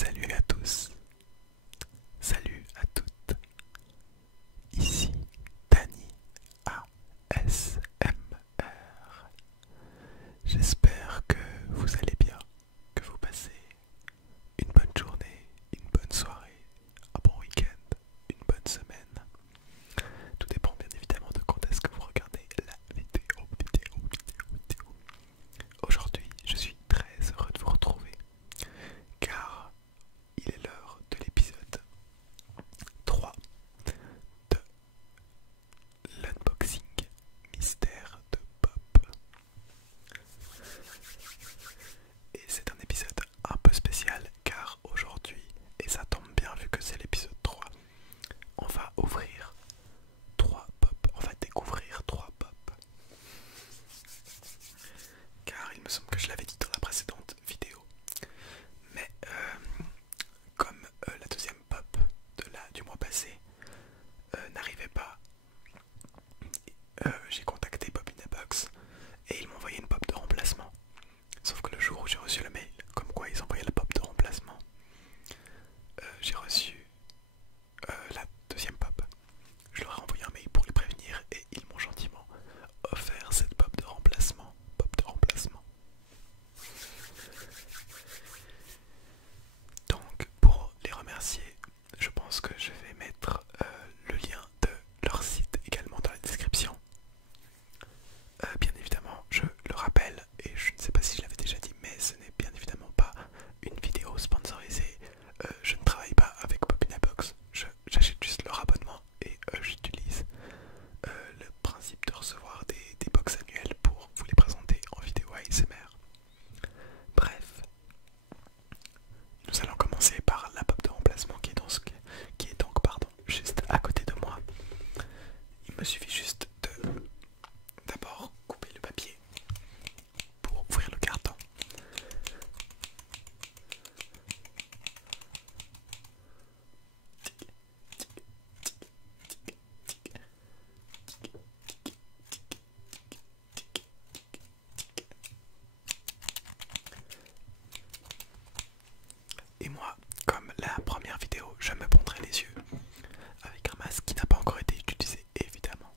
Salut à tous, salut à toutes, ici Dany ASMR. J'espère que vous allez bien, que vous passez une bonne journée, une bonne soirée, un bon week-end, une bonne semaine. Tout dépend bien évidemment de quand est-ce que vous regardez la vidéo. Aujourd'hui, je suis très heureux de vous retrouver car il est l'heure de l'épisode 3 de l'unboxing mystère de Pop. Et c'est un épisode un peu spécial car aujourd'hui, et ça tombe bien vu que c'est l'épisode 3, on va ouvrir 3 pop, on va découvrir 3 pop. Car il me semble que je l'avais dit dans la précédente vidéo. Mais comme la deuxième pop du mois passé n'arrivait pas, j'ai contacté Pop in a Box et ils m'ont envoyé une pop de remplacement. Sauf que le jour où j'ai reçu le mail, comme quoi ils envoyaient la pop de remplacement, j'ai reçu la deuxième pop. Je leur ai envoyé un mail pour les prévenir et ils m'ont gentiment offert cette pop de remplacement. Donc pour les remercier, je pense que je vais mettre le lien de leur site également dans la description. Bien évidemment, je le rappelle, et je ne sais pas si je l'avais déjà dit, mais ce n'est bien évidemment pas une vidéo sponsorisée. Je ne travaille pas avec Pop in a Box, j'achète juste leur abonnement et j'utilise le principe de recevoir des box annuelles pour vous les présenter en vidéo ASMR. Bref, nous allons commencer par la pop de remplacement qui est donc juste à côté de moi. Il me suffit juste de d'abord couper le papier pour ouvrir le carton. Et moi, comme la première vidéo, je me bondrai les yeux avec un masque qui n'a pas encore été utilisé, évidemment.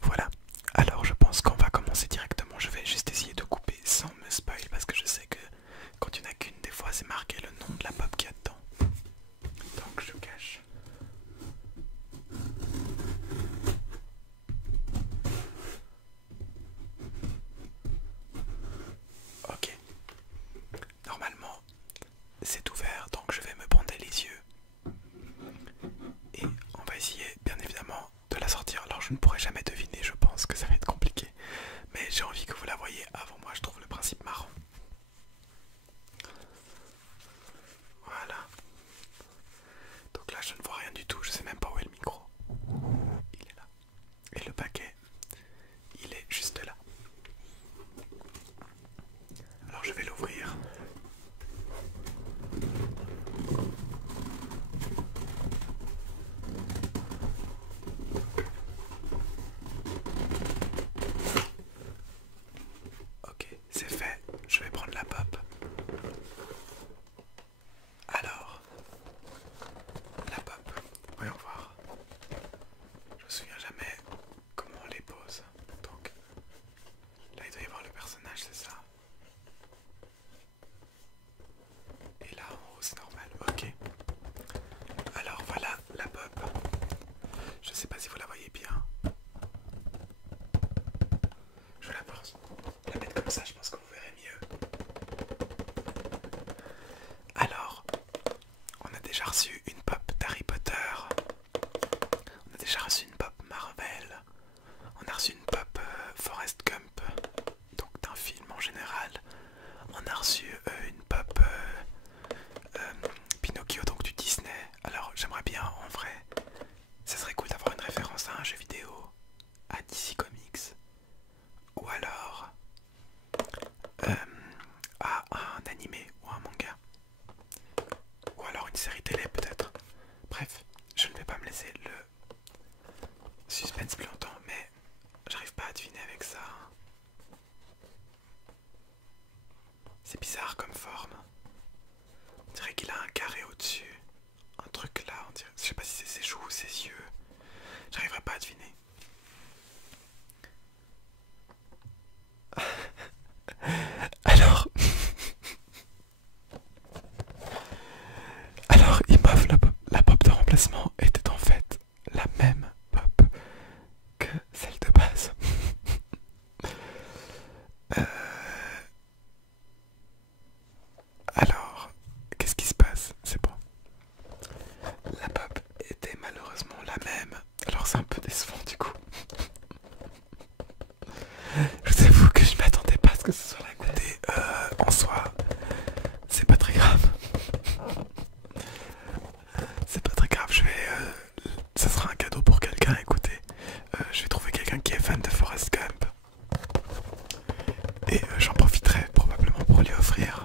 Voilà, alors je pense qu'on va commencer directement. Je vais juste essayer de couper sans me spoil parce que je sais que quand il n'y en a qu'une, des fois c'est marqué le nom de la pop qu'il y a dedans. Donc je cache. Ok, normalement c'est ouvert donc je vais me bander les yeux. Et on va essayer bien évidemment de la sortir. Alors je ne pourrai jamais deviner, je pense que ça va être compliqué. Mais j'ai envie que vous la voyiez avant moi, je trouve le principe marrant. Voilà. Donc là je ne vois rien du tout, je sais même pas où est le micro. Il est là. Et le paquet, il est juste là. Alors je vais l'ouvrir. Ok, c'est fait. Je vais prendre la pop. Alors, la pop. Voyons voir. Je me souviens jamais comment on les pose. Donc, là il doit y avoir le personnage, c'est ça. Et là en haut c'est normal. Ok. Alors voilà la pop. Je sais pas si vous la voyez bien. Je vais la mettre comme ça, je pense que vous verrez mieux. Alors, on a déjà reçu une pop d'Harry Potter. On a déjà reçu une pop Marvel. On a reçu une pop Forrest Gump, donc d'un film en général. On a reçu une pop Pinocchio, donc du Disney. Alors j'aimerais bien en vrai, ça serait cool d'avoir une référence à un jeu vidéo, à DC Comics, ou alors à un animé ou un manga, ou alors une série télé peut-être. Bref, je ne vais pas me laisser le suspense plus longtemps, mais j'arrive pas à deviner avec ça. C'est bizarre comme forme. On dirait qu'il a un carré au-dessus. Un truc là, on dirait... je sais pas si c'est ses joues ou ses yeux. J'arriverai pas à deviner. Alors... Alors, il m'offre la pop de remplacement était en fait la même pop que celle de base. Euh, Alors, qu'est-ce qui se passe? C'est bon. La pop était malheureusement la même. Alors c'est un peu décevant du coup. Je vous avoue que je m'attendais pas à ce que ce soit la côté. En soi, c'est pas très grave. C'est pas très grave, je vais... ça sera un cadeau pour quelqu'un, écoutez. Je vais trouver quelqu'un qui est fan de Forrest Gump. Et j'en profiterai probablement pour lui offrir.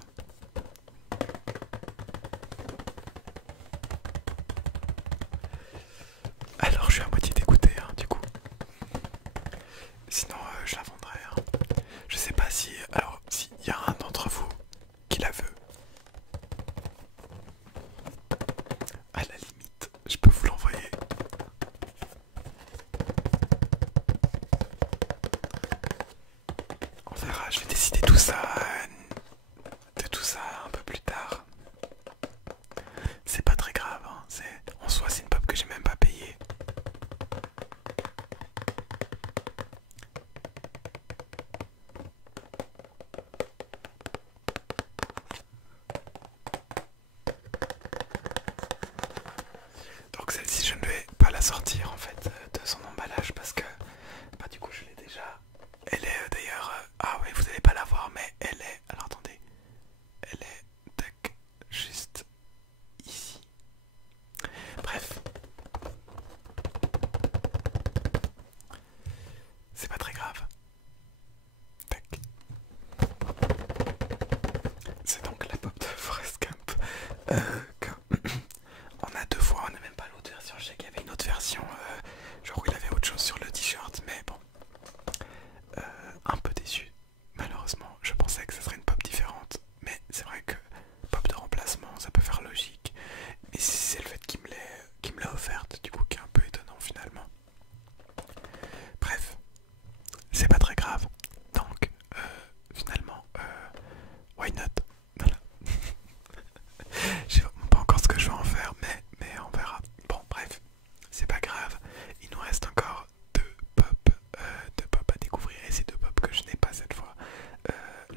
Alors je suis à moitié dégoûté, hein, du coup. Sinon je la vendrai. Hein. Je sais pas si... Alors, s'il y a un d'entre vous qui la veut. À la limite, je peux vous l'envoyer. On verra, je vais décider tout ça... de tout ça un peu plus tard. C'est pas très grave, hein. En soi c'est une pop que j'ai même pas payée. Donc celle-ci je ne vais pas la sortir en fait de son emballage parce que bah du coup je l'ai déjà. Elle est d'ailleurs... ah oui vous allez pas la voir mais elle est... Alors attendez. Elle est... tac, juste ici. Bref. C'est pas très grave. Tac. C'est donc la pop de Forrest Gump. On a deux fois, on n'a même pas l'autre version. Je sais qu'il y avait une autre version, genre où il avait autre chose sur le t-shirt, mais bon. Un peu déçu, malheureusement. Je pensais que ce serait une pop différente, mais c'est vrai que pop de remplacement, ça peut faire logique. Mais c'est le fait qu'il me l'a offerte, du coup, qui est un peu étonnant finalement. Bref, c'est pas très grave. Donc, finalement, why not? Voilà. Je sais pas encore ce que je vais en faire, mais on verra. Bon, bref, c'est pas grave. Il nous reste encore deux pop à découvrir et c'est deux pop que je n'ai pas cette fois.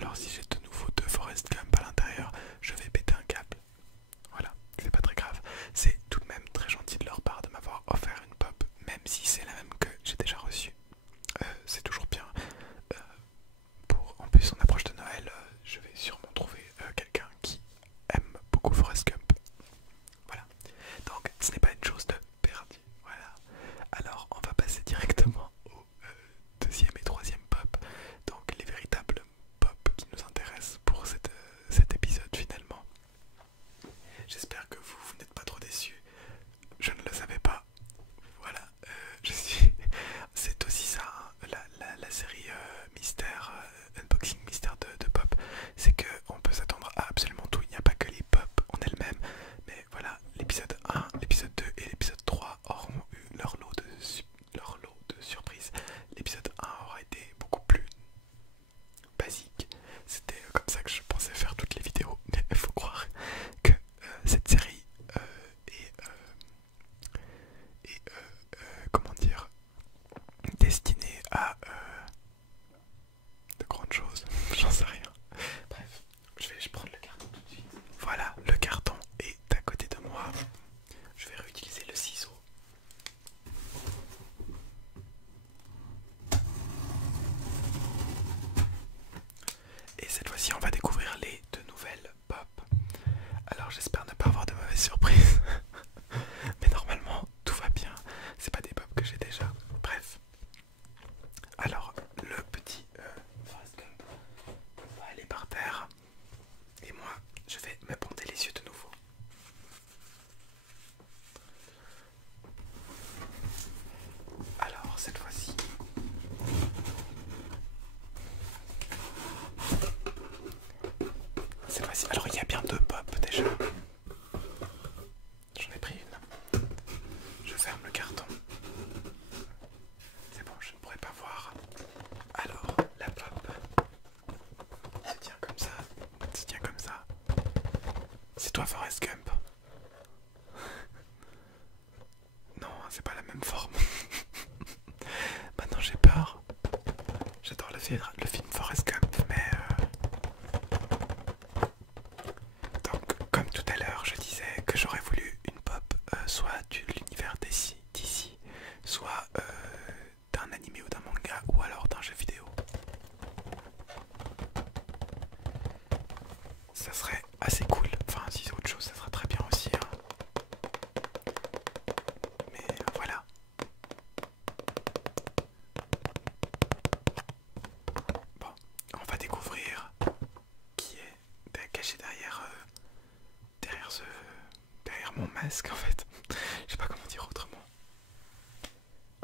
Alors si j'ai de nouveau deux Forrest Gump à l'intérieur, je vais péter un câble. Voilà, c'est pas très grave. C'est tout de même très gentil de leur part de m'avoir offert une pop, même si c'est la même que j'ai déjà reçue. C'est toujours bien. En plus, on approche de Noël, je vais sûrement trouver quelqu'un qui aime beaucoup Forrest Gump. Voilà. Donc, ce n'est pas une chose de perdue. Voilà. Alors, on va passer directement au deuxième et troisième pop. Donc, les véritables pop qui nous intéressent pour cet épisode finalement. J'espère que vous n'êtes pas trop déçus. Je ne le savais pas. Voilà, je suis... C'est aussi ça, hein, la série mystère, unboxing mystère de pop. C'est qu'on peut s'attendre à absolument tout. Il n'y a pas que les pop en elles-mêmes. Mais voilà, l'épisode 1, l'épisode 2 et l'épisode 3 auront eu leur lot de surprises. L'épisode 1 aura été beaucoup plus basique. C'était comme ça que je pensais faire toutes les vidéos. Mais il faut croire que cette série comment dire, destiné à de grandes choses, j'en sais rien. Bref, je prends le carton tout de suite. Voilà, le carton est à côté de moi. Je vais réutiliser le ciseau. Et cette fois-ci, on va découvrir les deux nouvelles pop. Alors j'espère ne pas avoir de mauvaises surprises. Mais normalement, tout va bien. C'est pas des pop que j'ai déjà. Bref. Alors, le petit Forrest Gump va aller par terre. Et moi, je vais me bander les yeux de nouveau. Alors, cette fois-ci... cette fois-ci. Alors il y a bien deux pop déjà. J'en ai pris une. Je ferme le carton. C'est bon, je ne pourrais pas voir. Alors, la pop se tient comme ça. Se tient comme ça. C'est toi Forrest Gump? Non, c'est pas la même forme. Maintenant j'ai peur. J'adore le film Forrest Gump, mais donc comme tout à l'heure je disais que j'aurais voulu une pop soit de l'univers d'ici, soit d'un animé ou d'un manga, ou alors d'un jeu vidéo. Ça serait assez cool. Enfin si c'est autre chose ça sera très bien aussi hein. Mais voilà. Bon, on va découvrir qui est caché derrière mon masque en fait. Je sais pas comment dire autrement.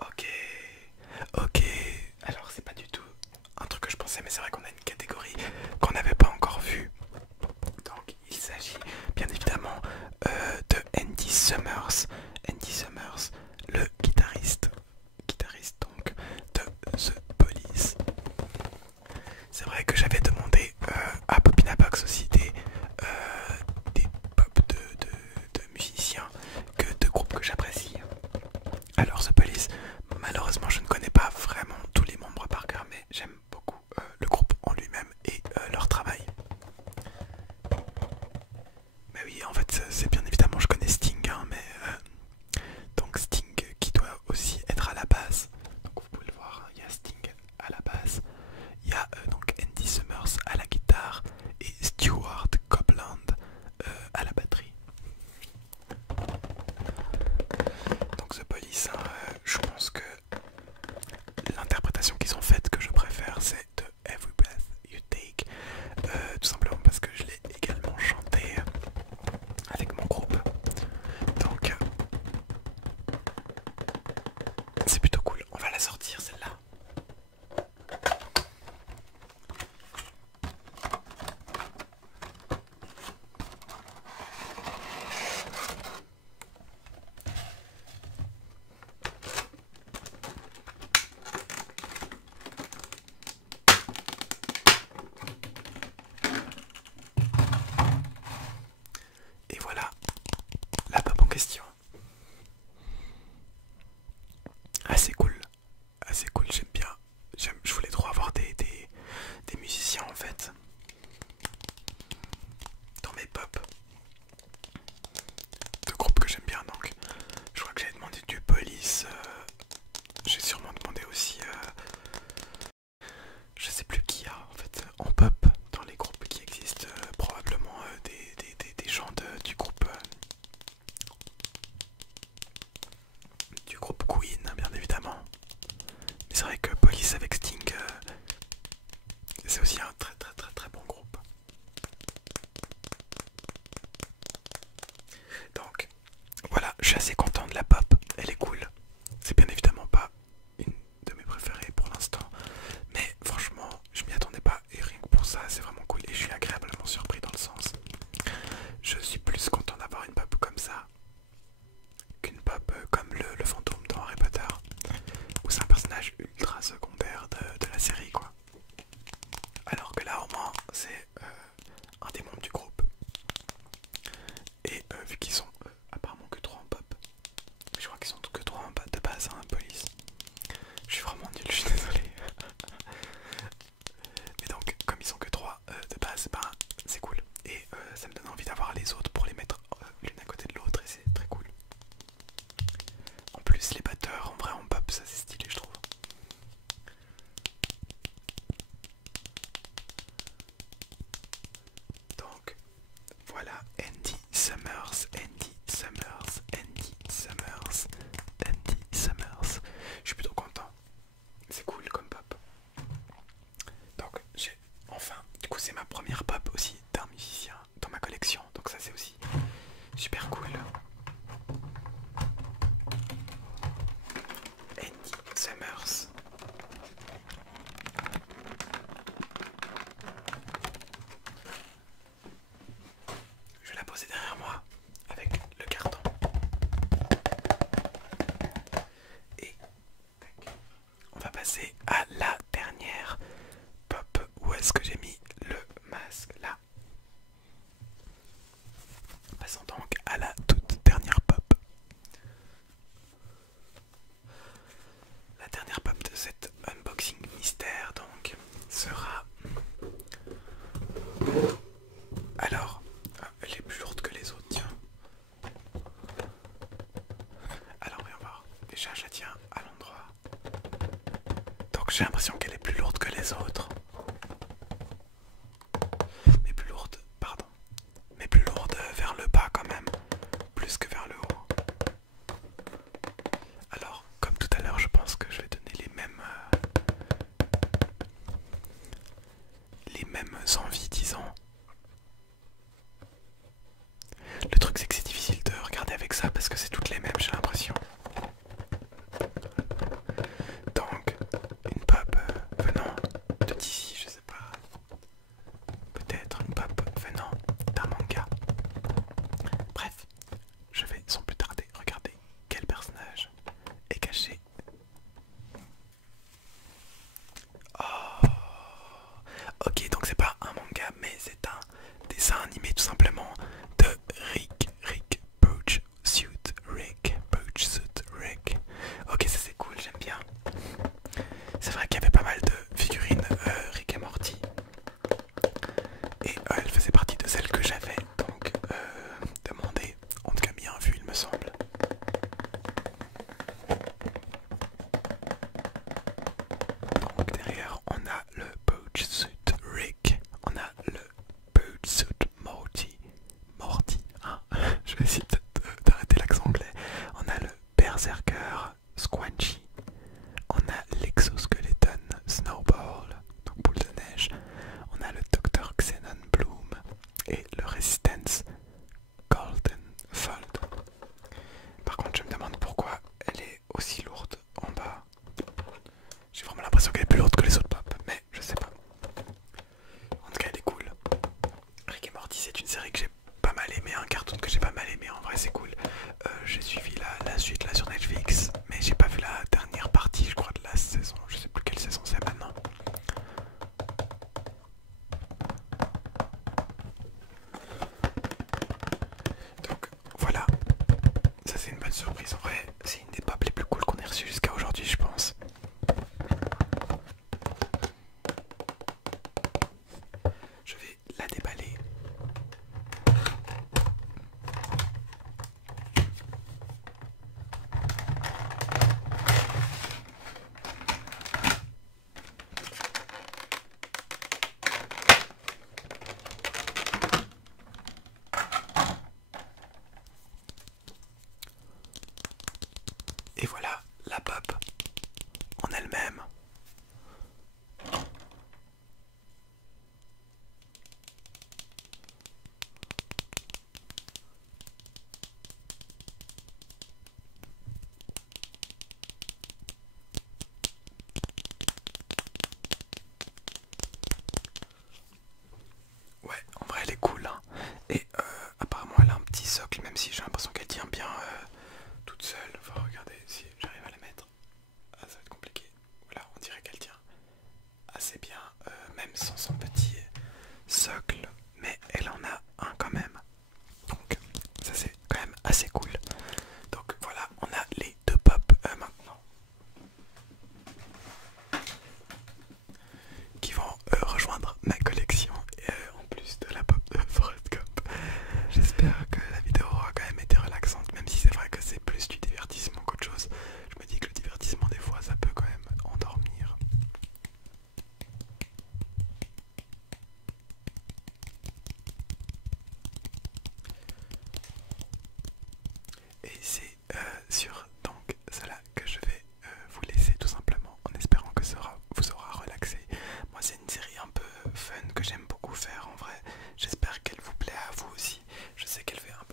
Ok, ok. Alors c'est pas du tout un truc que je pensais, mais c'est vrai qu'on a une catégorie qu'on n'avait pas encore vue. Donc il s'agit bien évidemment de Andy Summers. Andy Summers, le guitariste donc de The Police. C'est vrai que j'avais demandé à Popinabox aussi des pop de musiciens, de groupes que j'apprécie. Alors The Police, malheureusement je ne connais pas vraiment tous les membres par cœur, mais j'aime beaucoup le groupe en lui-même et leur travail. Mais oui, en fait c'est bien évidemment, je connais Sting, hein, mais donc Sting qui doit aussi être à la basse. Donc vous pouvez le voir, hein, il y a Sting à la basse. Il y a donc Andy Summers à la guitare et Stuart Copeland à la batterie. Donc The Police, hein, je pense que l'interprétation qu'ils ont faite que je préfère, c'est de Every Breath You Take, tout simplement parce que je l'ai également chanté avec mon groupe. Donc c'est plutôt cool. On va la sortir celle-là. Et voilà la pop en question. Assez cool, j'aime bien. Je voulais trop avoir des musiciens en fait dans mes pop de groupes que j'aime bien. Donc je crois que j'ai demandé du Police. J'ai sûrement demandé aussi je sais plus qui a en fait en pop dans les groupes qui existent, probablement des gens du groupe Queen bien évidemment. Mais c'est vrai que Police avec Sting c'est aussi un très bon groupe. Donc voilà, je suis assez content de la pop, elle est cool. C'est bien évidemment pas une de mes préférées pour l'instant, mais franchement je m'y attendais pas et rien que pour ça c'est vraiment cool et je suis agréablement surpris dans le sens. Je suis plus content d'avoir une pop comme ça qu'une pop comme le fantôme dans Harry Potter, où c'est un personnage ultra secondaire de la série quoi. Alors que là au moins c'est un des membres du groupe. Et vu qu'ils sont apparemment que 3 en pop, je crois qu'ils sont que 3 en pop de base, hein, Police. Je suis vraiment nul, je suis désolé. Mais donc comme ils sont que 3 de base, ben, c'est cool. Et ça me donne envie d'avoir les autres pour les mettre l'une à côté de l'autre et c'est très cool. En plus les batteurs en vrai en pop ça c'est stylé je trouve. Donc voilà Andy Summers, Andy Summers, Andy Summers, Andy Summers. Je suis plutôt content. C'est cool comme pop. Donc j'ai enfin, du coup c'est ma première pop aussi d'un musicien dans ma collection. Donc ça c'est aussi super cool. Andy Summers. j'ai l'impression qu'elle est plus lourde que les autres. Mais plus lourde, pardon. Mais plus lourde vers le bas quand même. Plus que vers le haut. Alors, comme tout à l'heure, je pense que je vais donner les mêmes envies, disons. Le truc, c'est que c'est difficile de regarder avec ça parce que c'est toutes les mêmes, j'ai l'impression. Donc, une pop venant de d'ici, je sais pas. Peut-être une pop venant d'un manga. Bref, je vais sans plus tarder regarder quel personnage est caché. Oh. Ok, donc c'est pas un manga, mais c'est un dessin animé tout simplement de Rick Pouch Suit Rick. Ok, ça c'est cool, j'aime bien. C'est vrai qu'il y avait pas mal de figurines Rick et Morty. Et elle faisait partie de celles que j'avais donc demandé, en tout cas bien vu il me semble. Donc derrière on a le Pouch Suit Rick, on a le Pouch Suit Morty, hein. Je vais essayer d'arrêter l'accent anglais. On a le Berserker Squanchy, on a l'Exoskeleton Snowball, donc boule de neige, on a le Dr Xenon Bloom et le Resistance Golden Fold. Par contre je me demande pourquoi elle est aussi lourde en bas. J'ai vraiment l'impression qu'elle est plus lourde que les autres pop, mais je sais pas. En tout cas elle est cool. Rick et Morty c'est une série que j'ai pas mal aimé, un cartoon que j'ai pas mal aimé, en vrai c'est cool. J'ai suivi la suite là sur Netflix, mais j'ai pas vu la dernière partie je crois de la saison, je sais plus quelle saison c'est maintenant. Donc voilà, ça c'est une bonne surprise, en vrai c'est une des pop les plus cool qu'on ait reçues jusqu'à aujourd'hui je pense. Je vais la déballer. Et voilà la pop en elle-même. Ouais, en vrai elle est cool, hein. Et apparemment elle a un petit socle, même si j'ai l'impression qu'elle tient bien toute seule. Enfin regardez si j'arrive à la mettre. Ah ça va être compliqué. Voilà, on dirait qu'elle tient assez bien, même sans son petit socle. Mais elle en a un quand même. Donc ça c'est quand même assez cool. Donc voilà, on a les deux pop maintenant. Qui vont rejoindre ma collection en plus de la pop de Forrest Gump. J'espère que la vidéo aura quand même été relaxante, même si c'est vrai que c'est plus du divertissement qu'autre chose. Je me dis que le divertissement des fois ça peut quand même endormir. Et c'est sur donc cela que je vais vous laisser tout simplement en espérant que ça vous aura relaxé. Moi c'est une série un peu fun que j'aime beaucoup faire en vrai. J'espère qu'elle vous plaît à vous aussi. Je sais qu'elle fait un